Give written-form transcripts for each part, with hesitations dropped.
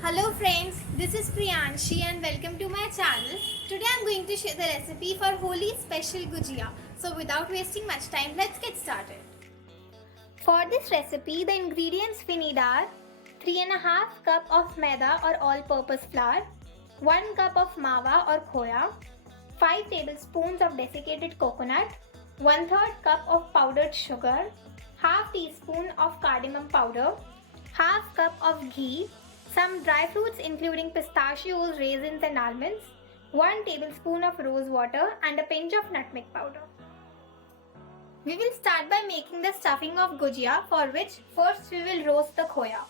Hello friends, this is Priyanshi and welcome to my channel. Today I am going to share the recipe for Holi special Gujiya. So without wasting much time, let's get started. For this recipe, the ingredients we need are 3.5 cup of maida or all-purpose flour, 1 cup of mawa or khoya, 5 tablespoons of desiccated coconut, 1/3 cup of powdered sugar, half teaspoon of cardamom powder, half cup of ghee, some dry fruits including pistachios, raisins and almonds, 1 tablespoon of rose water and a pinch of nutmeg powder. We will start by making the stuffing of Gujiya, for which first we will roast the khoya.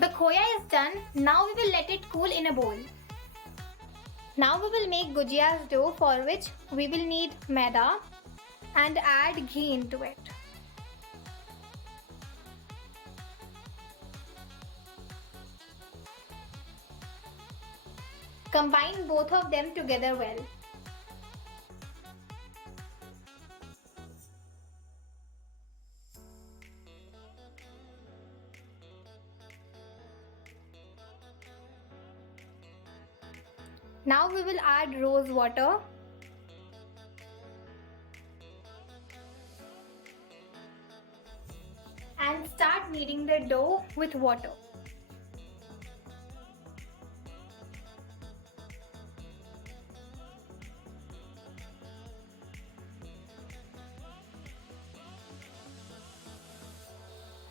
The khoya is done. Now we will let it cool in a bowl. Now we will make Gujiya's dough, for which we will need maida and add ghee into it. Combine both of them together well. Now we will add rose water and start kneading the dough with water.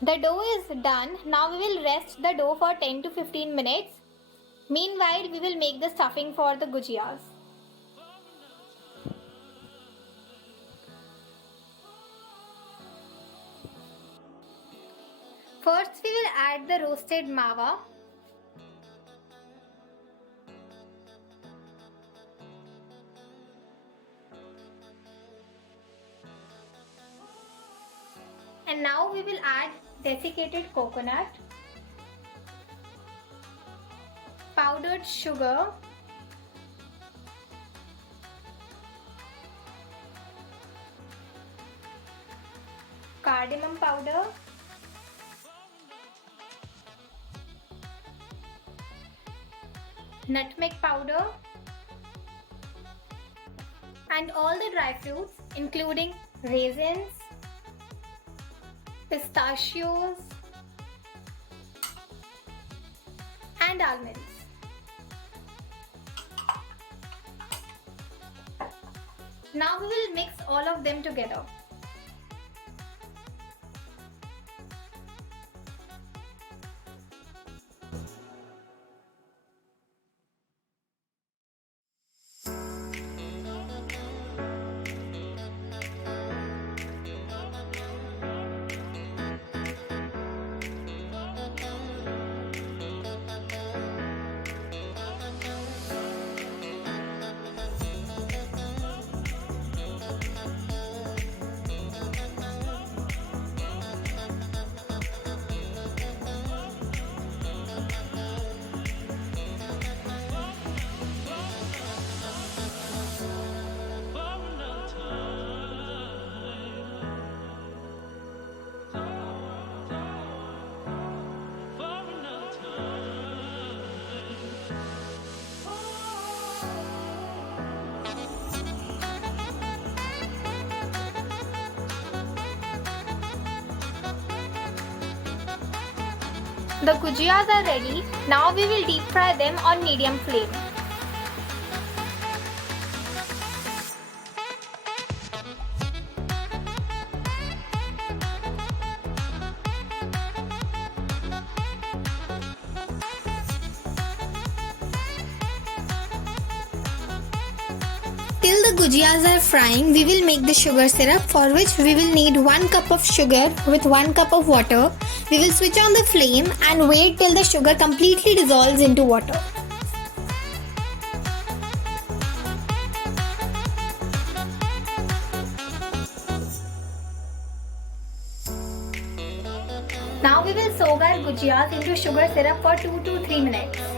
The dough is done. Now we will rest the dough for 10 to 15 minutes. Meanwhile, we will make the stuffing for the Gujiyas. First, we will add the roasted mawa. And now we will add desiccated coconut, powdered sugar, cardamom powder, nutmeg powder, and all the dry fruits including raisins, pistachios, and almonds. Now we will mix all of them together. The Gujiyas are ready. Now we will deep fry them on medium flame. Till the Gujiyas are frying, we will make the sugar syrup, for which we will need 1 cup of sugar with 1 cup of water. We will switch on the flame and wait till the sugar completely dissolves into water. Now we will soak our gujiyas into sugar syrup for 2 to 3 minutes.